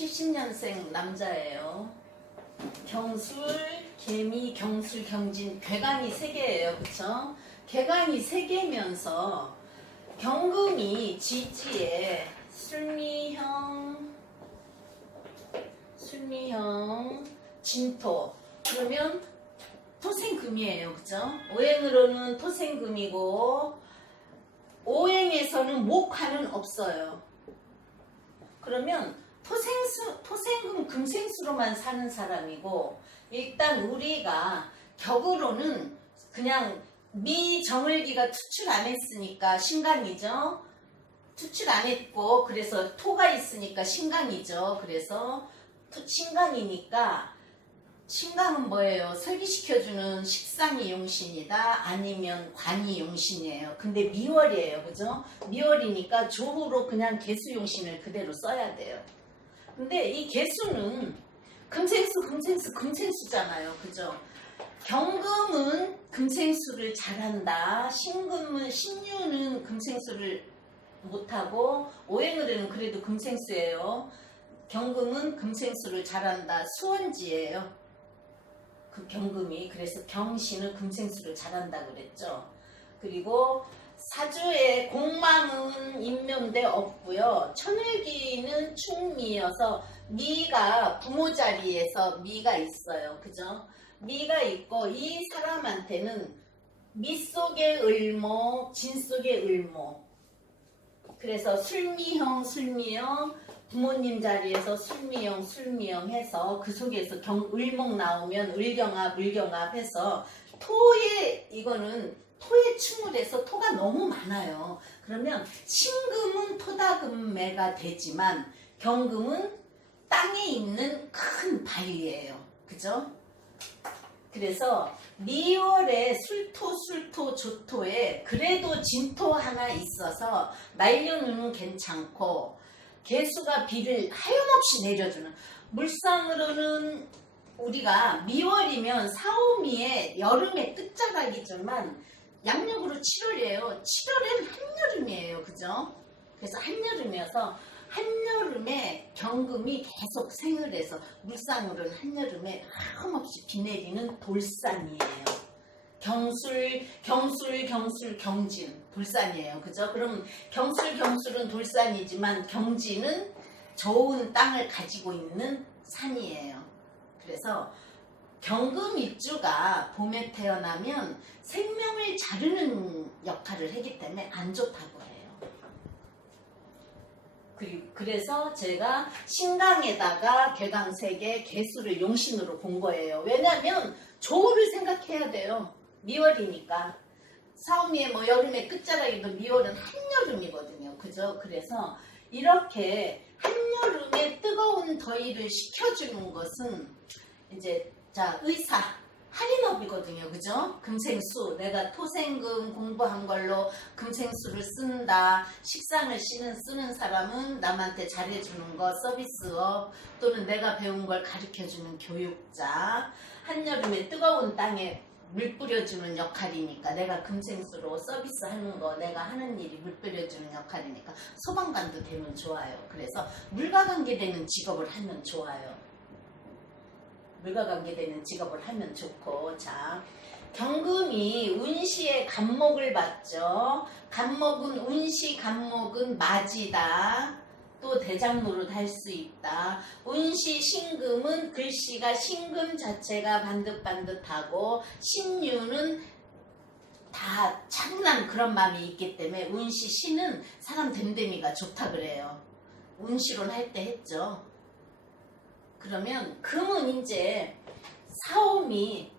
70년생 남자예요. 경술, 개미, 경술, 경진, 괴간이 3개예요. 그쵸? 괴간이 3개면서 경금이 지지에 술미형, 진토. 그러면 토생금이에요. 그죠? 오행으로는 토생금이고 오행에서는 목화는 없어요. 그러면 토생금, 금생수로만 사는 사람이고, 일단 우리가 격으로는 그냥 미정을기가 투출 안 했으니까 신강이죠. 투출 안 했고 그래서 토가 있으니까 신강이죠. 그래서 신강이니까 신강은 뭐예요? 설기시켜주는 식상이 용신이다. 아니면 관이 용신이에요. 근데 미월이에요. 그죠? 미월이니까 조후로 그냥 개수 용신을 그대로 써야 돼요. 근데 이 개수는 금생수잖아요. 그죠? 경금은 금생수를 잘한다. 신유는 금생수를 못하고 오행으로는 그래도 금생수예요. 경금은 금생수를 잘한다. 수원지예요. 그 경금이. 그래서 경신은 금생수를 잘한다고 그랬죠. 그리고 사주에 공망은 인묘인데 없고요. 천을기는 충미여서 미가 부모 자리에서 미가 있어요. 그죠? 미가 있고 이 사람한테는 미 속의 을모, 진 속의 을모. 그래서 술미형 부모님 자리에서 술미형 해서 그 속에서 을목 나오면 을경합, 물경합 해서 이거는 토에 충을해서 토가 너무 많아요. 그러면 신금은 토다금매가 되지만 경금은 땅에 있는 큰 바위예요. 그죠? 그래서 미월에 술토, 조토에 그래도 진토 하나 있어서 말려놓으면 괜찮고 개수가 비를 하염없이 내려주는 물상으로는 우리가 미월이면 사오미에 여름의 끝자락이지만 양력으로 7월이에요. 7월엔 한여름이에요. 그죠? 그래서 한여름이어서 한여름에 경금이 계속 생을해서 물상으로는 한여름에 하염없이 비 내리는 돌산이에요. 경술, 경진, 돌산이에요. 그죠? 그럼 경술은 돌산이지만 경진은 좋은 땅을 가지고 있는 산이에요. 그래서 경금 입주가 봄에 태어나면 생명을 자르는 역할을 하기 때문에 안 좋다고 해요. 그래서 제가 신강에다가 개강 3개, 개수를 용신으로 본 거예요. 왜냐면 조후를 생각해야 돼요. 미월이니까. 사오미에 뭐 여름의 끝자락에도 미월은 한여름이거든요. 그죠? 그래서 이렇게 한여름에 뜨거운 더위를 식혀주는 것은 이제 의사, 할인업이거든요. 그죠? 금생수, 내가 토생금 공부한 걸로 금생수를 쓴다. 식상을 쓰는 사람은 남한테 잘해주는 거, 서비스업, 또는 내가 배운 걸 가르쳐주는 교육자. 한여름에 뜨거운 땅에 물 뿌려주는 역할이니까 내가 금생수로 서비스하는 거, 내가 하는 일이 물 뿌려주는 역할이니까 소방관도 되면 좋아요. 그래서 물과 관계되는 직업을 하면 좋아요. 물과 관계되는 직업을 하면 좋고. 자, 경금이 운시의 간목을 받죠. 간목은 맞이다. 또 대장노릇 할 수 있다. 운시 신금은 글씨가 신금 자체가 반듯반듯하고 신유는 다 차분한 그런 마음이 있기 때문에 운시 신은 사람 됨됨이가 좋다 그래요. 운시론 할 때 했죠. 그러면 금은 이제 사오미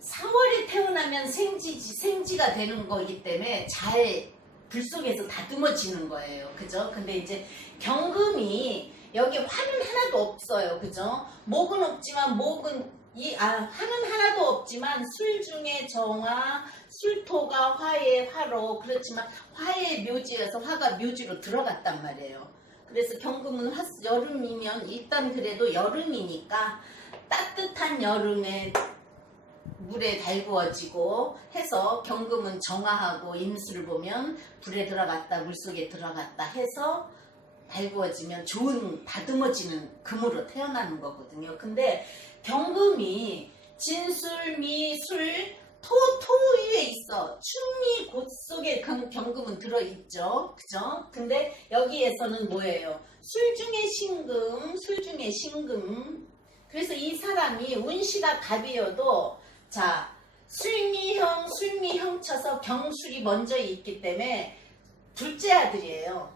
4월에 태어나면 생지가 되는 거기 때문에 잘 불 속에서 다듬어지는 거예요. 그죠? 근데 이제 경금이 여기 화는 하나도 없어요. 그죠? 목은 없지만 화는 하나도 없지만 술 중에 정화, 술토가 화의 화로, 그렇지만 화의 묘지여서 화가 묘지로 들어갔단 말이에요. 그래서 경금은 여름이면 일단 그래도 여름이니까 따뜻한 여름에 물에 달구어지고 해서 경금은 정화하고 인수를 보면 불에 들어갔다 물속에 들어갔다 해서 달구어지면 좋은 다듬어지는 금으로 태어나는 거거든요. 근데 경금이 진술, 미술, 토 위에 있어. 충미 곳 속에 경금은 들어있죠. 그죠? 근데 여기에서는 뭐예요? 술 중에 신금, 술 중에 신금. 그래서 이 사람이 운시가 갑이어도 자 술미형 쳐서 경술이 먼저 있기 때문에 둘째 아들이에요.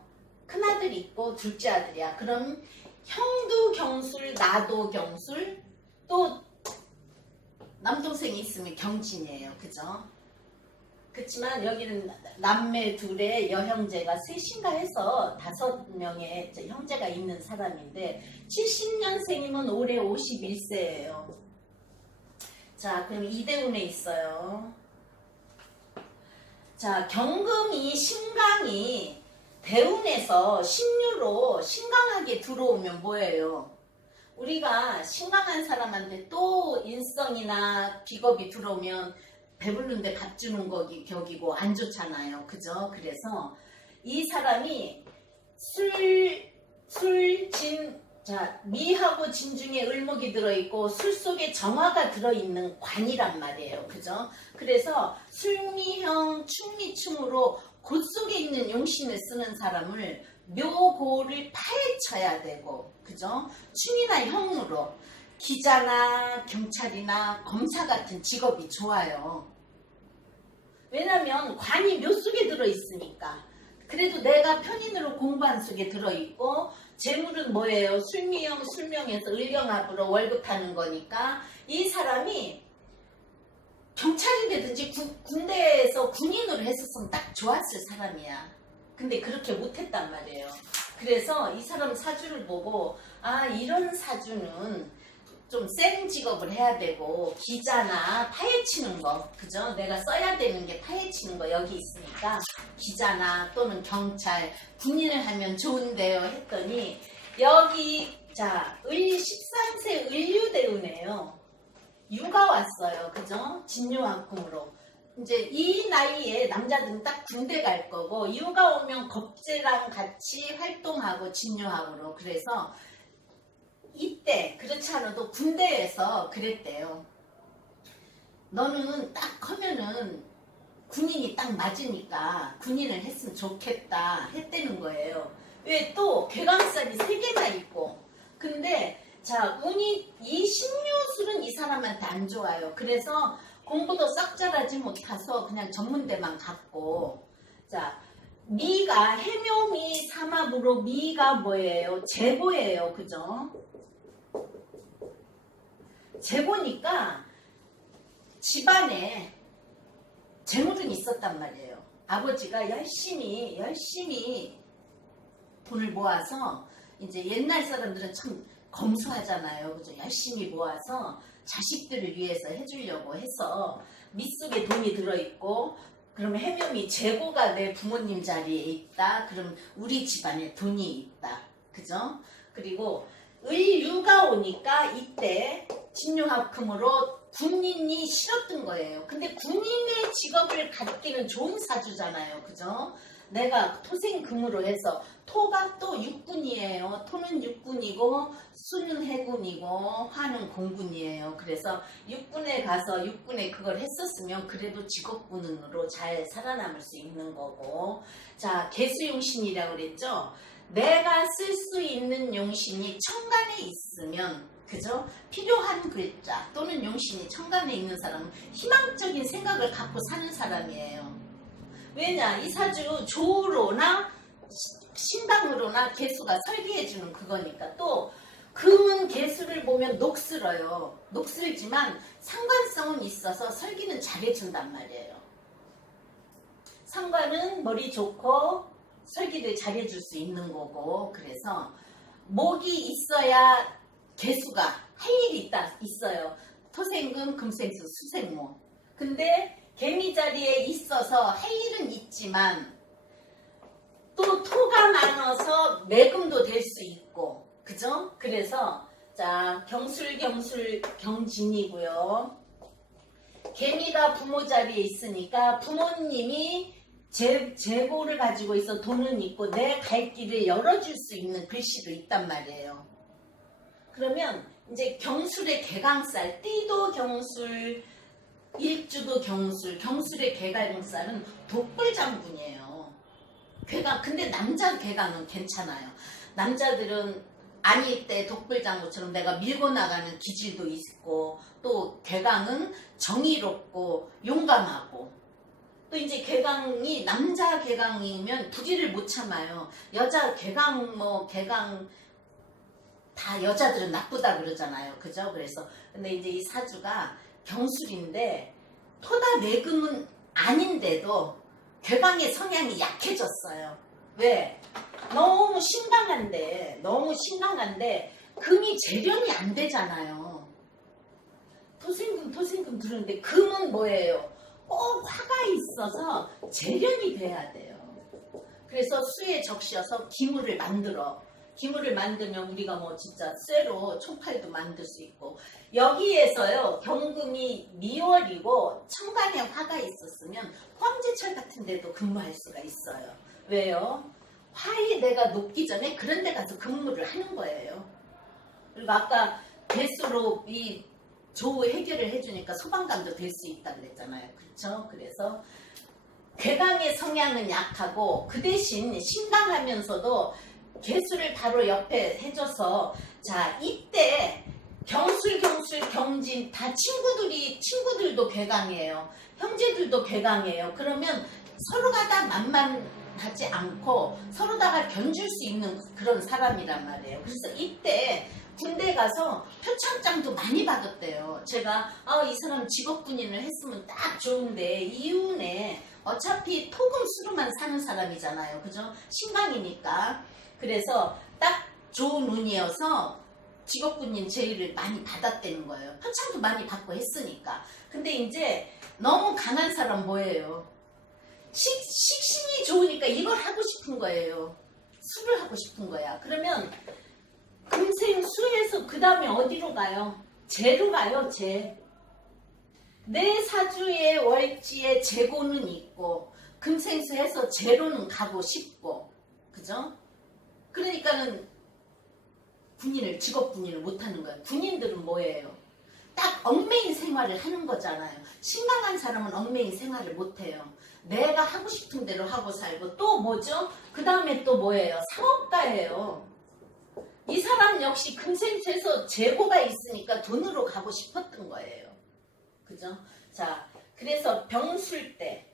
큰아들 있고 둘째 아들이야. 그럼 형도 경술, 나도 경술, 또 남동생이 있으면 경진이에요. 그죠? 그렇지만 여기는 남매 둘에 여형제가 셋인가 해서 5명의 형제가 있는 사람인데 70년생이면 올해 51세예요. 자, 그럼 이대운에 있어요. 자, 경금이 신강이 대운에서 신유로 신강하게 들어오면 뭐예요? 우리가 신강한 사람한테 또 인성이나 비겁이 들어오면 배부른데 밥 주는 격이고 안 좋잖아요. 그죠? 그래서 이 사람이 미하고 진 중에 을목이 들어있고 술 속에 정화가 들어있는 관이란 말이에요. 그죠? 그래서 술미형 충미충으로 곳 속에 있는 용신을 쓰는 사람을 묘고를 파헤쳐야 되고, 그죠? 충이나 형으로 기자나 경찰이나 검사 같은 직업이 좋아요. 왜냐면 관이 묘 속에 들어있으니까. 그래도 내가 편인으로 공부한 속에 들어있고 재물은 뭐예요? 술미형, 술명에서 을경합으로 월급 타는 거니까 이 사람이 경찰이 되든지 군대에서 군인으로 했었으면 딱 좋았을 사람이야. 근데 그렇게 못했단 말이에요. 그래서 이 사람 사주를 보고 아 이런 사주는 좀 센 직업을 해야 되고 기자나 파헤치는 거 그죠? 내가 써야 되는 게 파헤치는 거 여기 있으니까 기자나 또는 경찰 군인을 하면 좋은데요 했더니 여기 자 13세 을유대운이에요. 유가 왔어요. 그죠? 진유한kum으로 이제 이 나이에 남자들은 딱 군대 갈 거고 유가 오면 겁재랑 같이 활동하고 진유학으로 그래서 이때 그렇지 않아도 군대에서 그랬대요. 너는 딱 하면은 군인이 딱 맞으니까 군인을 했으면 좋겠다 했다는 거예요. 왜 또 괴강살이 3개나 있고 근데 자 운이 이 신유술은 이 사람한테 안 좋아요. 그래서 공부도 싹 잘하지 못해서 그냥 전문대만 갔고 자 미가 해묘미 삼합으로 미가 뭐예요? 제보예요. 그죠? 제보니까 집안에 재물은 있었단 말이에요. 아버지가 열심히 돈을 모아서 이제 옛날 사람들은 참 검소하잖아요. 그죠? 열심히 모아서 자식들을 위해서 해주려고 해서 밑속에 돈이 들어있고 그러면 해명이 재고가 내 부모님 자리에 있다. 그럼 우리 집안에 돈이 있다. 그죠? 그리고 을유가 오니까 이때 진유합금으로 군인이 싫었던 거예요. 근데 군인의 직업을 갖기는 좋은 사주잖아요. 그죠? 내가 토생금으로 해서 토가 또 육군이에요. 토는 육군이고 수는 해군이고 화는 공군이에요. 그래서 육군에 가서 육군에 그걸 했었으면 그래도 직업군으로 잘 살아남을 수 있는 거고 자 개수용신이라고 그랬죠. 내가 쓸 수 있는 용신이 천간에 있으면 그죠? 필요한 글자 또는 용신이 천간에 있는 사람은 희망적인 생각을 갖고 사는 사람이에요. 왜냐? 이 사주 조로나 신당으로나 개수가 설계해주는 그거니까 또 금은 개수를 보면 녹슬어요. 녹슬지만 상관성은 있어서 설계는 잘해준단 말이에요. 상관은 머리 좋고 설계를 잘해줄 수 있는 거고 그래서 목이 있어야 개수가 할 일이 있어요. 토생금, 금생수, 수생모. 근데 개미 자리에 있어서 할 일은 있지만 또 토가 많아서 매금도 될 수 있고 그죠? 그래서 자 경술 경진이고요. 개미가 부모 자리에 있으니까 부모님이 재고를 가지고 있어 돈은 있고 내 갈 길을 열어줄 수 있는 글씨도 있단 말이에요. 그러면 이제 경술의 개강살, 띠도 경술, 일주도 경술, 경술의 개강살은 독불장군이에요. 개강, 근데 남자 개강은 괜찮아요. 남자들은 아닐 때 독불장군처럼 내가 밀고 나가는 기질도 있고, 또 개강은 정의롭고 용감하고, 또 이제 개강이 남자 개강이면 부리를 못 참아요. 여자 개강 개강 다 여자들은 나쁘다 그러잖아요. 그죠? 그래서 근데 이제 이 사주가 경술인데 토다 내금은 아닌데도 개강의 성향이 약해졌어요. 왜? 너무 신강한데 금이 재련이 안 되잖아요. 토생금 들었는데 금은 뭐예요? 꼭 화가 있어서 재련이 돼야 돼요. 그래서 수에 적셔서 기물을 만들면 우리가 뭐 진짜 쇠로 총칼도 만들 수 있고, 여기에서요 경금이 미월이고 천간에 화가 있었으면 황제철 같은 데도 근무할 수가 있어요. 왜요? 화의 내가 높기 전에 그런 데 가서 근무를 하는 거예요. 그리고 아까 개수로 이 조우 해결을 해주니까 소방관도 될 수 있다 그랬잖아요. 그렇죠? 그래서 괴강의 성향은 약하고 그 대신 신강하면서도 개수를 바로 옆에 해줘서, 자 이때 경술 경진 다 친구들도 괴강이에요. 형제들도 괴강이에요. 그러면 서로가 다 만만하지 않고 서로다가 견줄 수 있는 그런 사람이란 말이에요. 그래서 이때 군대 가서 표창장도 많이 받았대요. 제가 이 사람 직업군인을 했으면 딱 좋은데, 이윤에 어차피 토금수로만 사는 사람이잖아요. 그죠? 신강이니까. 그래서 딱 좋은 운이어서 직업군인 제의를 많이 받았다는 거예요. 표창도 많이 받고 했으니까. 근데 이제 너무 강한 사람 뭐예요? 식신이 좋으니까 이걸 하고 싶은 거예요. 술을 하고 싶은 거야. 그러면 금생 수에서 그 다음에 어디로 가요? 재로 가요. 내 사주의 월지에 재고는 있고 금생수에서 재로는 가고 싶고, 그죠? 그러니까는 직업군인을 못하는 거예요. 군인들은 뭐예요? 딱 얽매인 생활을 하는 거잖아요. 신강한 사람은 얽매인 생활을 못해요. 내가 하고 싶은 대로 하고 살고, 또 뭐죠? 그 다음에 또 뭐예요? 사업가예요. 이 사람 역시 금생수에서 재고가 있으니까 돈으로 가고 싶었던 거예요. 그죠? 자, 그래서 병술 때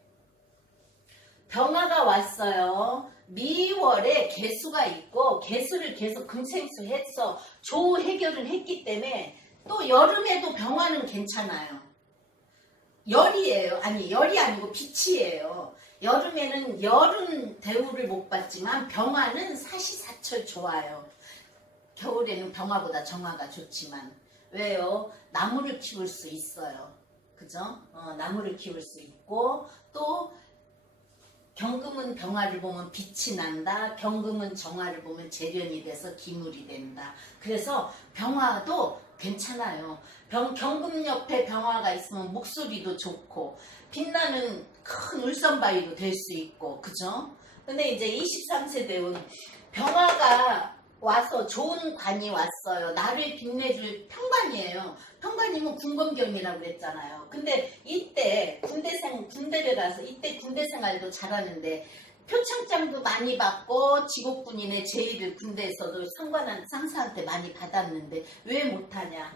병화가 왔어요. 미월에 개수가 있고 개수를 계속 금생수 해서 조우 해결을 했기 때문에 또 여름에도 병화는 괜찮아요. 열이에요. 아니, 열이 아니고 빛이에요. 여름에는 열은 대우를 못 받지만 병화는 사시사철 좋아요. 겨울에는 병화보다 정화가 좋지만, 왜요? 나무를 키울 수 있어요. 그죠? 나무를 키울 수 있고, 또 경금은 병화를 보면 빛이 난다. 경금은 정화를 보면 재련이 돼서 기물이 된다. 그래서 병화도 괜찮아요. 경금 옆에 병화가 있으면 목소리도 좋고 빛나는 큰 울선바위도 될 수 있고, 그죠? 근데 이제 23세대운 병화가 와서 좋은 관이 왔어요. 나를 빛내줄 평관이에요. 평관이면 군검경이라고 그랬잖아요. 근데 이때 군대를 가서 이때 군대 생활도 잘하는데 표창장도 많이 받고 직업군인의 제의를 군대에서도 상사한테 많이 받았는데 왜 못하냐?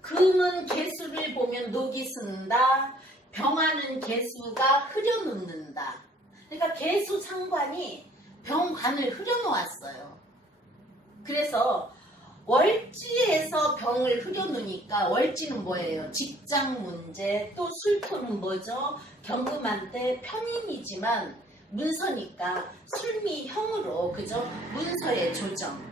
금은 개수를 보면 녹이 쓴다. 병화는 개수가 흐려놓는다. 그러니까 개수 상관이 병관을 흐려놓았어요. 그래서 월지에서 병을 흐려놓으니까, 월지는 뭐예요? 직장 문제, 또 술토는 뭐죠? 경금한테 편인이지만 문서니까 술미형으로, 그죠? 문서의 조정.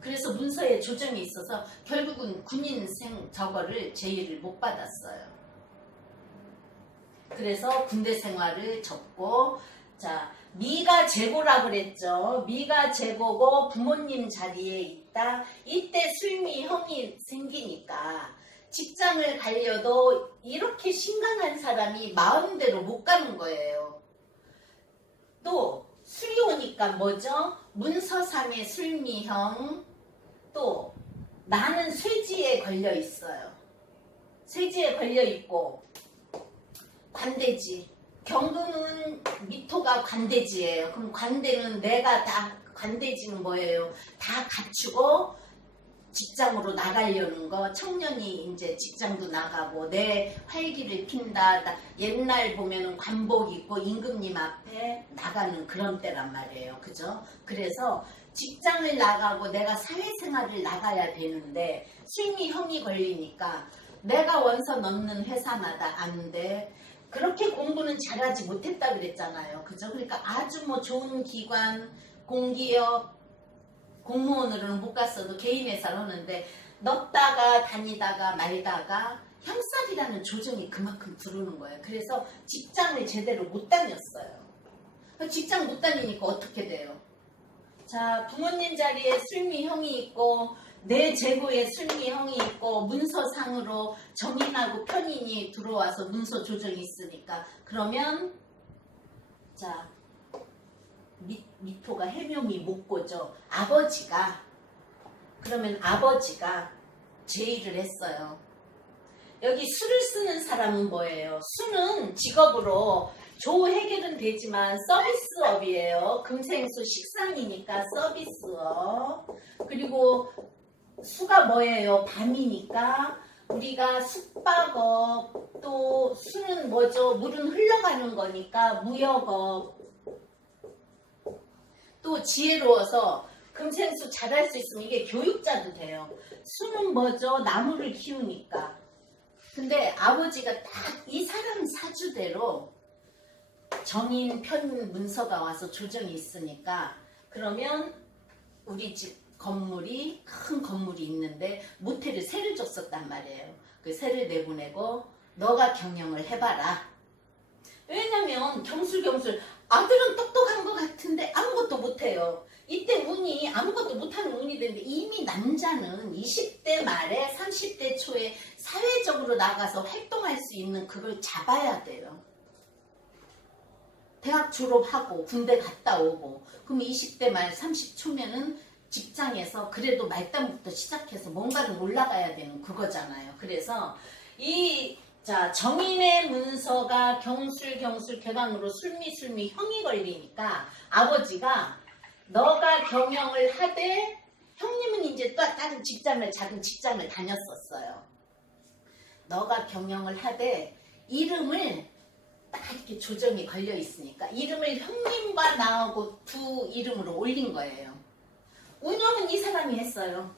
그래서 문서의 조정이 있어서 결국은 군인생 저거를 제의를 못 받았어요. 그래서 군대 생활을 접고, 자, 미가 재고라고 그랬죠. 미가 재고고 부모님 자리에 있다. 이때 술미형이 생기니까 직장을 가려도 이렇게 신강한 사람이 마음대로 못 가는 거예요. 또 술이 오니까 뭐죠? 문서상의 술미형. 또 나는 쇠지에 걸려 있어요. 쇠지에 걸려 있고 관대지. 경금은 미토가 관대지예요. 그럼 관대는 내가 다 관대지는 뭐예요? 다 갖추고 직장으로 나가려는 거. 청년이 이제 직장도 나가고 내 활기를 핀다. 옛날 보면은 관복 입고 임금님 앞에 나가는 그런 때란 말이에요. 그죠? 그래서 직장을 나가고 내가 사회생활을 나가야 되는데 술미형이 걸리니까 내가 원서 넣는 회사마다 안 돼. 그렇게 공부는 잘하지 못했다 그랬잖아요. 그죠? 그러니까 아주 뭐 좋은 기관, 공기업, 공무원으로는 못 갔어도 개인 회사를 하는데 넣다가 다니다가 말다가 형살이라는 조정이 그만큼 들어오는 거예요. 그래서 직장을 제대로 못 다녔어요. 직장 못 다니니까 어떻게 돼요? 자, 부모님 자리에 술미형이 있고 내 재고에 술미형이 있고 문서상으로 정인하고 편인이 들어와서 문서 조정이 있으니까 그러면 자 미토가 해묘미 목고죠. 아버지가 그러면 아버지가 제의를 했어요. 여기 수를 쓰는 사람은 뭐예요? 수는 직업으로 조 해결은 되지만 서비스업이에요. 금생수 식상이니까 서비스업. 그리고 수가 뭐예요? 밤이니까 우리가 숙박업. 또 수는 뭐죠? 물은 흘러가는 거니까 무역업. 또 지혜로워서 금생수 잘할 수 있으면 이게 교육자도 돼요. 수는 뭐죠? 나무를 키우니까. 근데 아버지가 딱 이 사람 사주대로 정인 편 문서가 와서 조정이 있으니까 그러면 우리 집 건물이 큰 건물이 있는데 모텔을 세를 줬었단 말이에요. 그 세를 내보내고 너가 경영을 해봐라. 왜냐면 경술경술 아들은 똑똑한 것 같은데 아무것도 못해요. 이때 운이 아무것도 못하는 운이 되는데 이미 남자는 20대 말에 30대 초에 사회적으로 나가서 활동할 수 있는 그걸 잡아야 돼요. 대학 졸업하고 군대 갔다 오고 그럼 20대 말 30초면은 직장에서 그래도 말단부터 시작해서 뭔가를 올라가야 되는 그거잖아요. 그래서 자 정인의 문서가 경술 개강으로 술미 형이 걸리니까 아버지가 너가 경영을 하되 형님은 이제 또 다른 직장을 작은 직장을 다녔었어요. 너가 경영을 하되 이름을 딱 이렇게 조정이 걸려 있으니까 이름을 형님과 나하고 두 이름으로 올린 거예요. 운영은 이 사람이 했어요.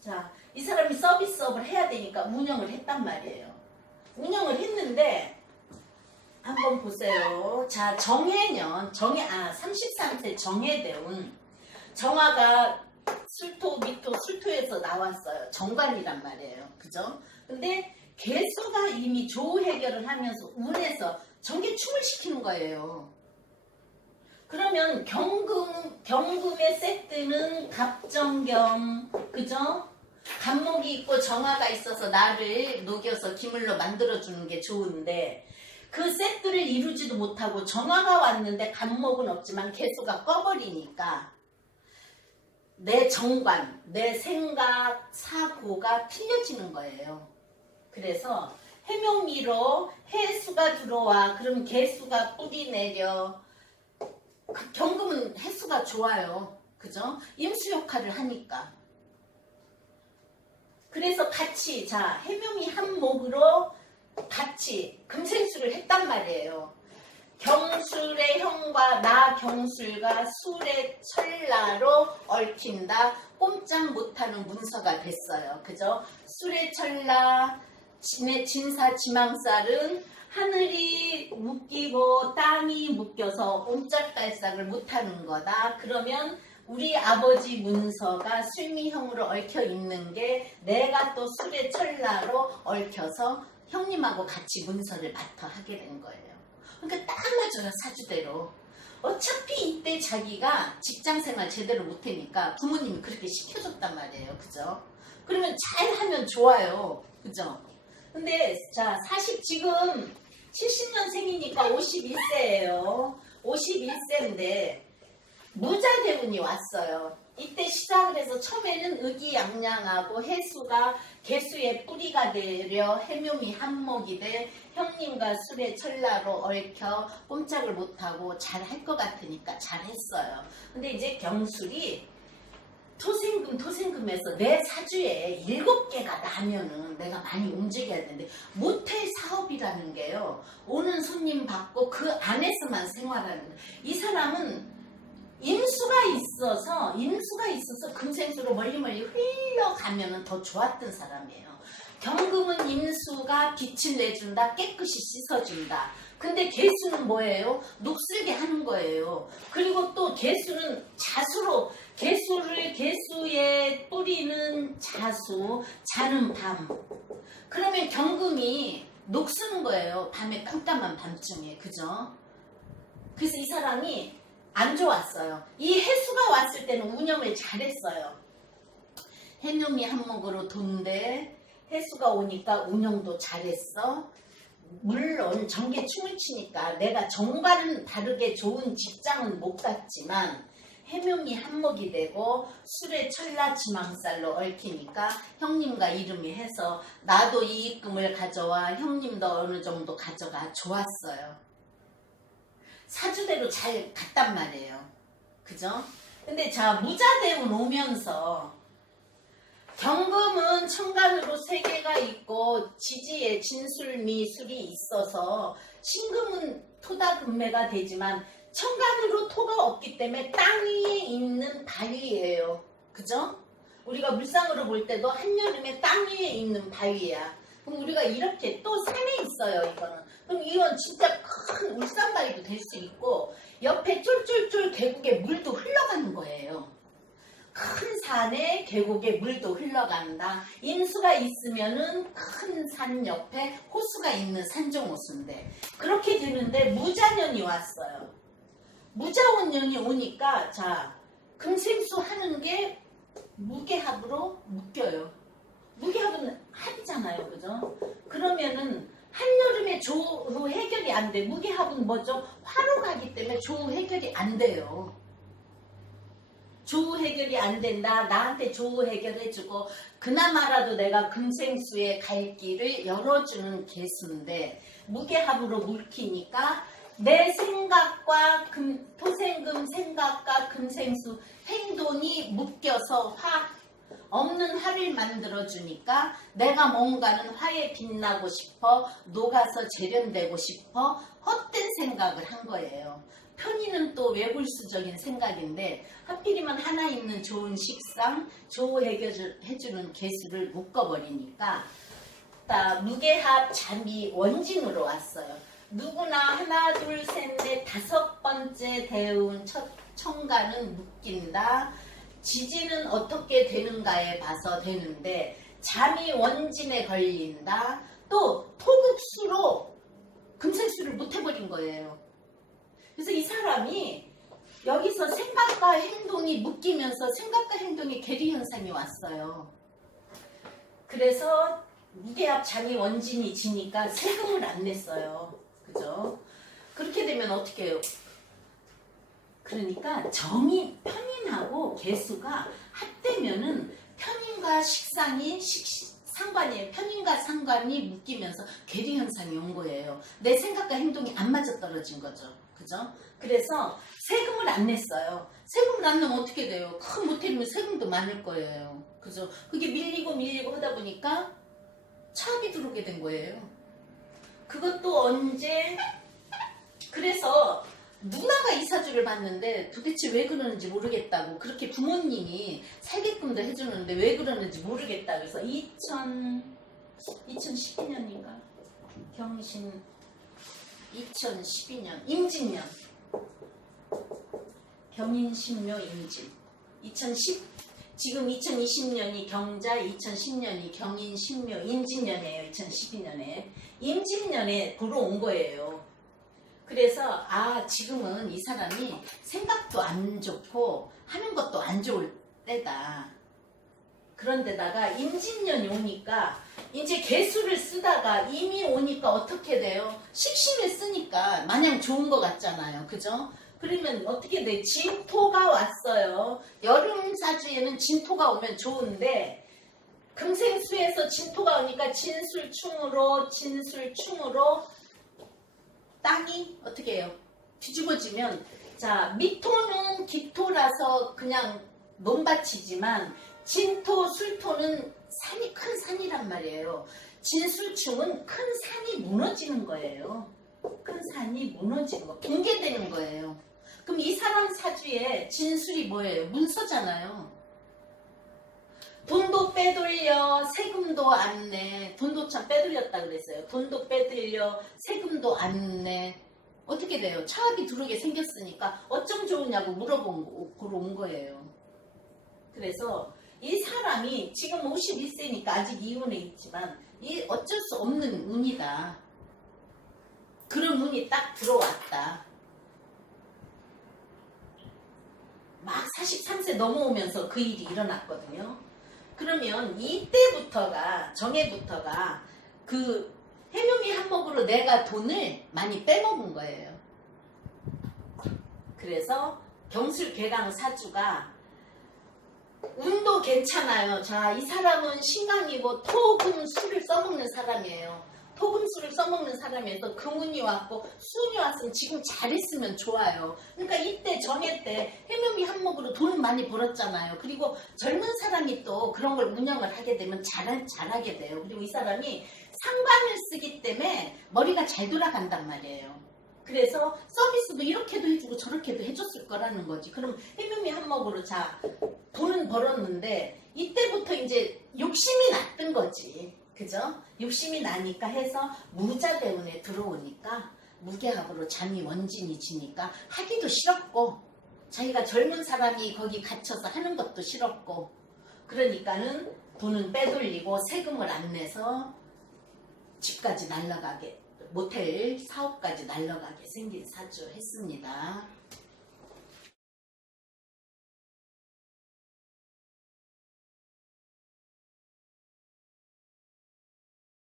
자, 이 사람이 서비스업을 해야 되니까 운영을 했단 말이에요. 운영을 했는데 한번 보세요. 자, 정해년 33세 정해대운 정화가 술토 미토 술토에서 나왔어요. 정관이란 말이에요. 그죠? 근데 개수가 이미 조 해결을 하면서 운에서 정계충을 시키는 거예요. 그러면 경금의 세트는 갑정경, 그죠? 간목이 있고 정화가 있어서 나를 녹여서 기물로 만들어주는 게 좋은데 그 세트를 이루지도 못하고 정화가 왔는데 간목은 없지만 개수가 꺼버리니까 내 정관, 내 생각, 사고가 틀려지는 거예요. 그래서 해묘미로 해수가 들어와. 그럼 개수가 뿌리 내려. 경금은 해수가 좋아요. 그죠? 임수 역할을 하니까. 그래서 같이 자 해묘미 한목으로 같이 금생술을 했단 말이에요. 경술의 형과 나 경술과 술의 철라로 얽힌다. 꼼짝 못하는 문서가 됐어요. 그죠? 술의 철라 진사 지망살은 하늘이 묶이고 땅이 묶여서 옴짝달싹을 못하는 거다. 그러면 우리 아버지 문서가 술미형으로 얽혀 있는 게 내가 또 술의 철라로 얽혀서 형님하고 같이 문서를 맡아 하게 된 거예요. 그러니까 딱 맞아요. 사주대로. 어차피 이때 자기가 직장생활 제대로 못하니까 부모님이 그렇게 시켜줬단 말이에요. 그죠? 그러면 잘하면 좋아요. 그죠? 근데 자 40 지금 70년생이니까 51세예요. 51세인데 무자대운이 왔어요. 이때 시작을 해서 처음에는 의기양양하고 해수가 개수의 뿌리가 되려 해묘미 한몫이 돼 형님과 술의 철라로 얽혀 꼼짝을 못하고 잘할 것 같으니까 잘했어요. 근데 이제 경술이 토생금에서 내 사주에 7개가 나면은 내가 많이 움직여야 되는데 모텔 사업이라는 게요. 오는 손님 받고 그 안에서만 생활하는 거예요. 이 사람은 인수가 있어서 금생수로 멀리 흘러가면은 더 좋았던 사람이에요. 경금은 임수가 빛을 내준다, 깨끗이 씻어준다. 근데 개수는 뭐예요? 녹슬게 하는 거예요. 그리고 또 개수는 자수로, 개수에 뿌리는 자수, 자는 밤. 그러면 경금이 녹쓰는 거예요. 밤에 깜깜한 밤중에. 그죠? 그래서 이 사람이 안 좋았어요. 이 해수가 왔을 때는 운영을 잘했어요. 해묘미 한몫으로 돈대 해수가 오니까 운영도 잘했어. 물론 전개춤을 치니까 내가 정과는 다르게 좋은 직장은 못 갔지만 해묘미 한몫이 되고 술에 철라지망살로 얽히니까 형님과 이름이 해서 나도 이익금을 가져와 형님도 어느 정도 가져가 좋았어요. 사주대로 잘 갔단 말이에요. 그죠? 근데 자 무자대운 오면서 경금은 천간으로 3개가 있고 지지에 진술미술이 있어서 신금은 토다금매가 되지만 천간으로 토가 없기 때문에 땅 위에 있는 바위예요. 그죠? 우리가 물상으로 볼 때도 한여름에 땅 위에 있는 바위야. 그럼 우리가 이렇게 또 산에 있어요. 이거는. 그럼 이건 진짜 큰 울산바위도 될 수 있고 옆에 쫄쫄쫄 계곡에 물도 흘러가는 거예요. 큰 산에 계곡에 물도 흘러간다. 인수가 있으면은 큰 산 옆에 호수가 있는 산정호수인데 그렇게 되는데 무자년이 왔어요. 무자원년이 오니까 자 금생수 하는 게 무게합으로 묶여요. 무게합은 합이잖아요. 그죠? 그러면은 한여름에 조후 해결이 안 돼. 무게합은 뭐죠? 화로 가기 때문에 조후 해결이 안 돼요. 조후 해결이 안 된다. 나한테 조후 해결해주고 그나마라도 내가 금생수의 갈 길을 열어주는 개수인데 무게합으로 묶이니까 내 생각과 토생금 생각과 금생수 행동이 묶여서 없는 화를 만들어주니까 내가 뭔가는 화에 빛나고 싶어 녹아서 재련되고 싶어 헛된 생각을 한 거예요. 편의는 또 외불수적인 생각인데 하필이면 하나 있는 좋은 식상, 조후 해주는 개수를 묶어버리니까 무게합 잠이 원진으로 왔어요. 누구나 하나 둘 셋 넷 5번째 대운 천간은 묶인다. 지지는 어떻게 되는가에 봐서 되는데 잠이 원진에 걸린다. 또 토급수로 금생수를 못 해버린 거예요. 그래서 이 사람이 여기서 생각과 행동이 묶이면서 생각과 행동의 괴리 현상이 왔어요. 그래서 무게합 잠이 원진이 지니까 세금을 안 냈어요. 그죠? 그렇게 되면 어떻게 해요? 그러니까 정이 편인하고 개수가 합되면은 편인과 식상이 상관이에요. 편인과 상관이 묶이면서 괴리 현상이 온 거예요. 내 생각과 행동이 안 맞아 떨어진 거죠. 그죠? 그래서 세금을 안 냈어요. 세금을 안 내면 어떻게 돼요? 큰 모텔이면 세금도 많을 거예요. 그죠? 그게 밀리고 하다 보니까 차압이 들어오게 된 거예요. 그것도 언제? 그래서 누나가 이 사주를 봤는데 도대체 왜 그러는지 모르겠다고 그렇게 부모님이 살게끔도 해주는데 왜 그러는지 모르겠다 그래서 2012년인가 경신 2012년 임진년 경인신묘 임진 2010 지금 2020년이 경자 2010년이 경인신묘 임진년이에요. 2012년에 임진년에 보러 온 거예요. 그래서 지금은 이 사람이 생각도 안 좋고 하는 것도 안 좋을 때다. 그런데다가 임진년이 오니까 이제 개수를 쓰다가 임이 오니까 어떻게 돼요? 식신을 쓰니까 마냥 좋은 것 같잖아요. 그죠? 그러면 어떻게 돼? 진토가 왔어요. 여름 사주에는 진토가 오면 좋은데 금생수에서 진토가 오니까 진술충으로 땅이 어떻게 해요? 뒤집어지면 자 미토는 기토라서 그냥 논밭이지만 진토, 술토는 산이 큰 산이란 말이에요. 진술충은 큰 산이 무너지는 거예요. 큰 산이 무너지는 거, 붕괴되는 거예요. 그럼 이 사람 사주에 진술이 뭐예요? 문서잖아요. 돈도 빼돌려 세금도 안 내. 돈도 참 빼돌렸다 그랬어요. 돈도 빼돌려 세금도 안 내. 어떻게 돼요? 차압이 들어오게 생겼으니까 어쩜 좋으냐고 물어보러 온 거예요. 그래서 이 사람이 지금 51세니까 아직 이혼에 있지만 이 어쩔 수 없는 운이다. 그런 운이 딱 들어왔다. 막 43세 넘어오면서 그 일이 일어났거든요. 그러면 이때부터가 정해부터가 그 해묘미 한몫으로 내가 돈을 많이 빼먹은 거예요. 그래서 경술괴강 사주가 운도 괜찮아요. 자, 이 사람은 신강이고 토금수를 써먹는 사람이에요. 토금수를 써먹는 사람에서 금운이 왔고 수운이 왔으면 지금 잘했으면 좋아요. 그러니까 이때 정해 때 해묘미 한몫으로 돈을 많이 벌었잖아요. 그리고 젊은 사람이 또 그런 걸 운영을 하게 되면 잘하게 돼요. 그리고 이 사람이 상관을 쓰기 때문에 머리가 잘 돌아간단 말이에요. 그래서 서비스도 이렇게도 해주고 저렇게도 해줬을 거라는 거지. 그럼 해묘미 한몫으로 자 돈은 벌었는데 이때부터 이제 욕심이 났던 거지. 그죠? 욕심이 나니까 해서 무자대운에 들어오니까 무계합으로 잠이 원진이 지니까 하기도 싫었고 자기가 젊은 사람이 거기 갇혀서 하는 것도 싫었고 그러니까는 돈은 빼돌리고 세금을 안 내서 집까지 날라가게 모텔 사업까지 날라가게 생긴 사주 했습니다.